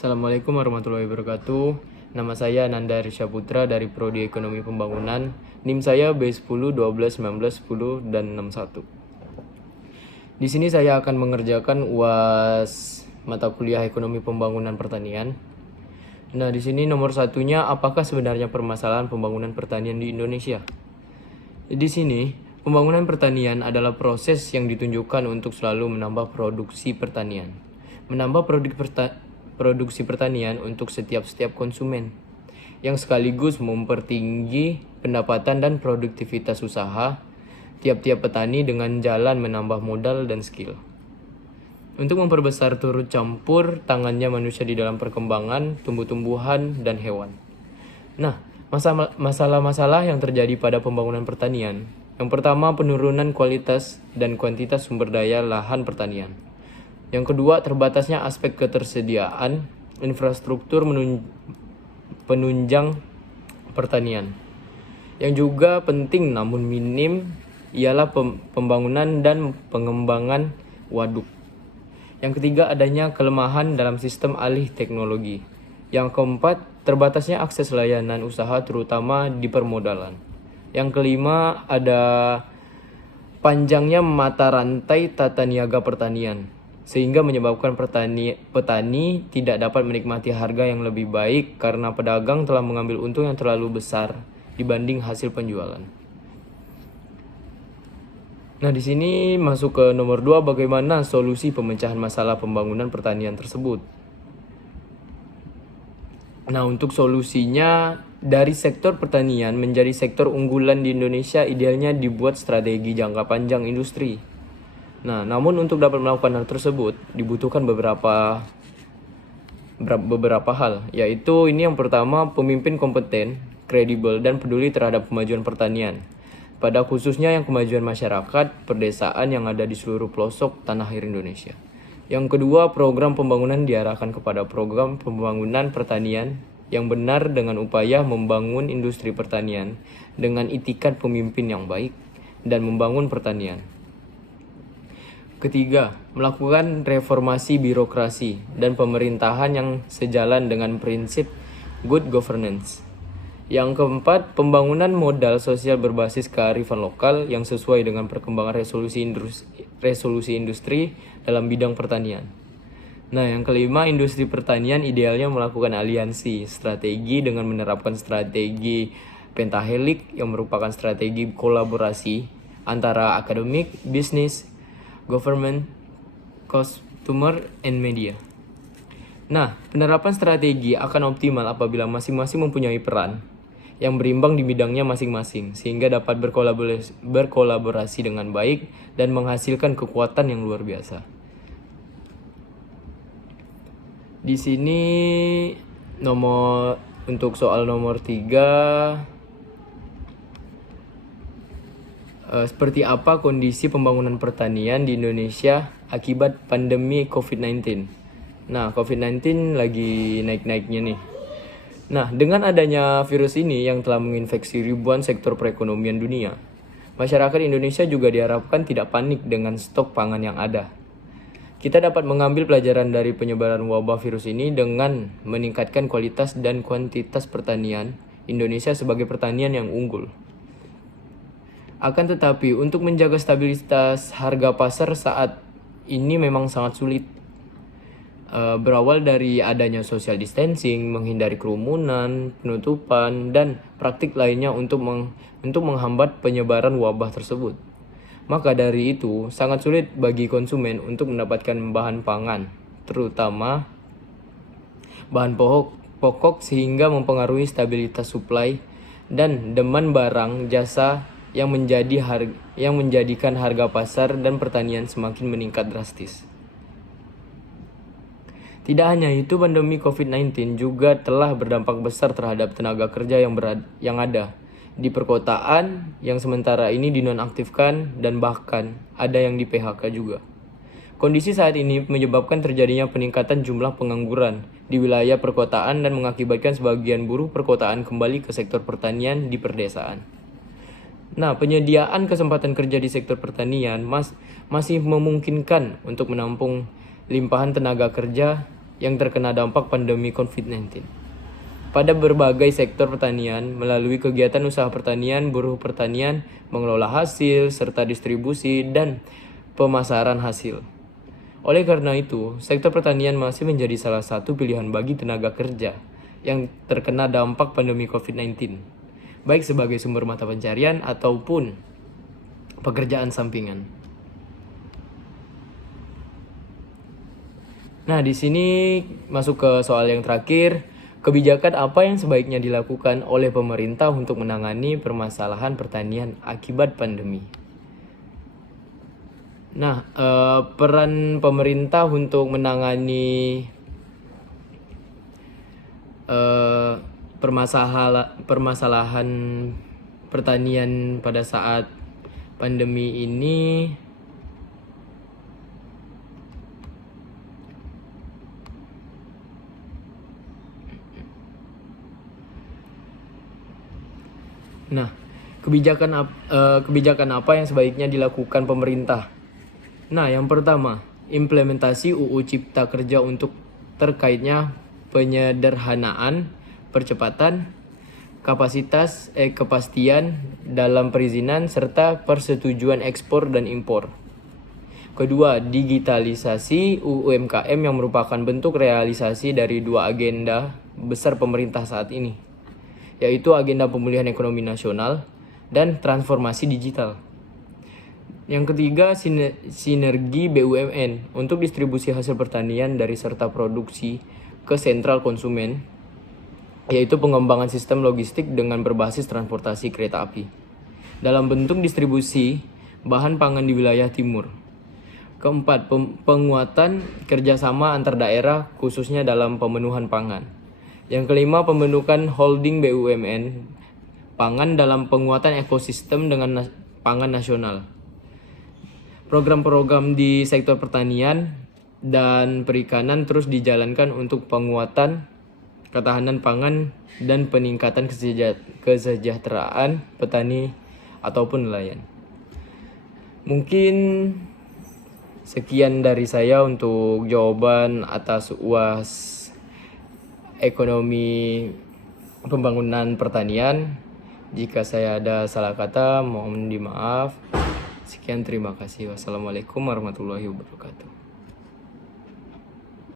Assalamualaikum warahmatullahi wabarakatuh. Nama saya Nanda Risha Putra dari Prodi Ekonomi Pembangunan. NIM saya B10, 12, 19, 10, dan 61. Di sini saya akan mengerjakan UAS mata kuliah Ekonomi Pembangunan Pertanian. Nah, di sini nomor satunya, apakah sebenarnya permasalahan pembangunan pertanian di Indonesia? Di sini, pembangunan pertanian adalah proses yang ditunjukkan untuk selalu menambah produksi pertanian. Menambah produksi pertanian untuk setiap konsumen, yang sekaligus mempertinggi pendapatan dan produktivitas usaha tiap-tiap petani dengan jalan menambah modal dan skill. Untuk memperbesar turut campur tangannya manusia di dalam perkembangan tumbuh-tumbuhan dan hewan. Nah, masalah-masalah yang terjadi pada pembangunan pertanian. Yang pertama, penurunan kualitas dan kuantitas sumber daya lahan pertanian. Yang kedua, terbatasnya aspek ketersediaan infrastruktur penunjang pertanian. Yang juga penting namun minim ialah pembangunan dan pengembangan waduk. Yang ketiga, adanya kelemahan dalam sistem alih teknologi. Yang keempat, terbatasnya akses layanan usaha terutama di permodalan. Yang kelima, ada panjangnya mata rantai tata niaga pertanian, sehingga menyebabkan petani tidak dapat menikmati harga yang lebih baik karena pedagang telah mengambil untung yang terlalu besar dibanding hasil penjualan. Nah, di sini masuk ke nomor 2, bagaimana solusi pemecahan masalah pembangunan pertanian tersebut. Nah, untuk solusinya, dari sektor pertanian menjadi sektor unggulan di Indonesia, idealnya dibuat strategi jangka panjang industri. Nah, namun untuk dapat melakukan hal tersebut dibutuhkan beberapa hal, yaitu ini yang pertama, pemimpin kompeten, kredibel, dan peduli terhadap kemajuan pertanian, pada khususnya yang kemajuan masyarakat perdesaan yang ada di seluruh pelosok tanah air Indonesia. Yang kedua, program pembangunan diarahkan kepada program pembangunan pertanian yang benar dengan upaya membangun industri pertanian dengan itikat pemimpin yang baik dan membangun pertanian. Ketiga, melakukan reformasi birokrasi dan pemerintahan yang sejalan dengan prinsip good governance. Yang keempat, pembangunan modal sosial berbasis kearifan lokal yang sesuai dengan perkembangan resolusi industri dalam bidang pertanian. Nah, yang kelima, industri pertanian idealnya melakukan aliansi strategi dengan menerapkan strategi pentahelik yang merupakan strategi kolaborasi antara akademik, bisnis, government, customer, and media. Nah, penerapan strategi akan optimal apabila masing-masing mempunyai peran yang berimbang di bidangnya masing-masing, sehingga dapat berkolaborasi dengan baik dan menghasilkan kekuatan yang luar biasa. Di sini untuk soal nomor 3, seperti apa kondisi pembangunan pertanian di Indonesia akibat pandemi COVID-19. Nah, COVID-19 lagi naik-naiknya nih. Nah, dengan adanya virus ini yang telah menginfeksi ribuan sektor perekonomian dunia, masyarakat Indonesia juga diharapkan tidak panik dengan stok pangan yang ada. Kita dapat mengambil pelajaran dari penyebaran wabah virus ini dengan meningkatkan kualitas dan kuantitas pertanian Indonesia sebagai pertanian yang unggul. Akan tetapi, untuk menjaga stabilitas harga pasar saat ini memang sangat sulit. Berawal dari adanya social distancing, menghindari kerumunan, penutupan, dan praktik lainnya untuk menghambat penyebaran wabah tersebut. Maka dari itu, sangat sulit bagi konsumen untuk mendapatkan bahan pangan, terutama bahan pokok sehingga mempengaruhi stabilitas suplai dan demand barang jasa yang menjadikan harga pasar dan pertanian semakin meningkat drastis. Tidak hanya itu, pandemi COVID-19 juga telah berdampak besar terhadap tenaga kerja yang ada di perkotaan yang sementara ini dinonaktifkan dan bahkan ada yang di PHK juga. Kondisi saat ini menyebabkan terjadinya peningkatan jumlah pengangguran di wilayah perkotaan dan mengakibatkan sebagian buruh perkotaan kembali ke sektor pertanian di perdesaan. Nah, penyediaan kesempatan kerja di sektor pertanian masih memungkinkan untuk menampung limpahan tenaga kerja yang terkena dampak pandemi COVID-19. Pada berbagai sektor pertanian, melalui kegiatan usaha pertanian, buruh pertanian mengelola hasil, serta distribusi dan pemasaran hasil. Oleh karena itu, sektor pertanian masih menjadi salah satu pilihan bagi tenaga kerja yang terkena dampak pandemi COVID-19, baik sebagai sumber mata pencarian ataupun pekerjaan sampingan. Nah, di sini masuk ke soal yang terakhir. Kebijakan apa yang sebaiknya dilakukan oleh pemerintah untuk menangani permasalahan pertanian akibat pandemi? Nah, peran pemerintah untuk menangani permasalahan pertanian pada saat pandemi ini kebijakan apa yang sebaiknya dilakukan pemerintah? Nah, yang pertama, implementasi UU Cipta Kerja untuk terkaitnya penyederhanaan, percepatan, kepastian dalam perizinan serta persetujuan ekspor dan impor. Kedua, digitalisasi UMKM yang merupakan bentuk realisasi dari dua agenda besar pemerintah saat ini, yaitu agenda pemulihan ekonomi nasional dan transformasi digital. Yang ketiga, sinergi BUMN untuk distribusi hasil pertanian dari serta produksi ke sentral konsumen, yaitu pengembangan sistem logistik dengan berbasis transportasi kereta api dalam bentuk distribusi bahan pangan di wilayah timur. Keempat, penguatan kerjasama antar daerah khususnya dalam pemenuhan pangan. Yang kelima, pembentukan holding BUMN pangan dalam penguatan ekosistem dengan pangan nasional. Program-program di sektor pertanian dan perikanan terus dijalankan untuk penguatan ketahanan pangan dan peningkatan kesejahteraan petani ataupun nelayan. Mungkin sekian dari saya untuk jawaban atas UAS Ekonomi Pembangunan Pertanian. Jika saya ada salah kata, mohon dimaaf. Sekian, terima kasih. Wassalamualaikum warahmatullahi wabarakatuh.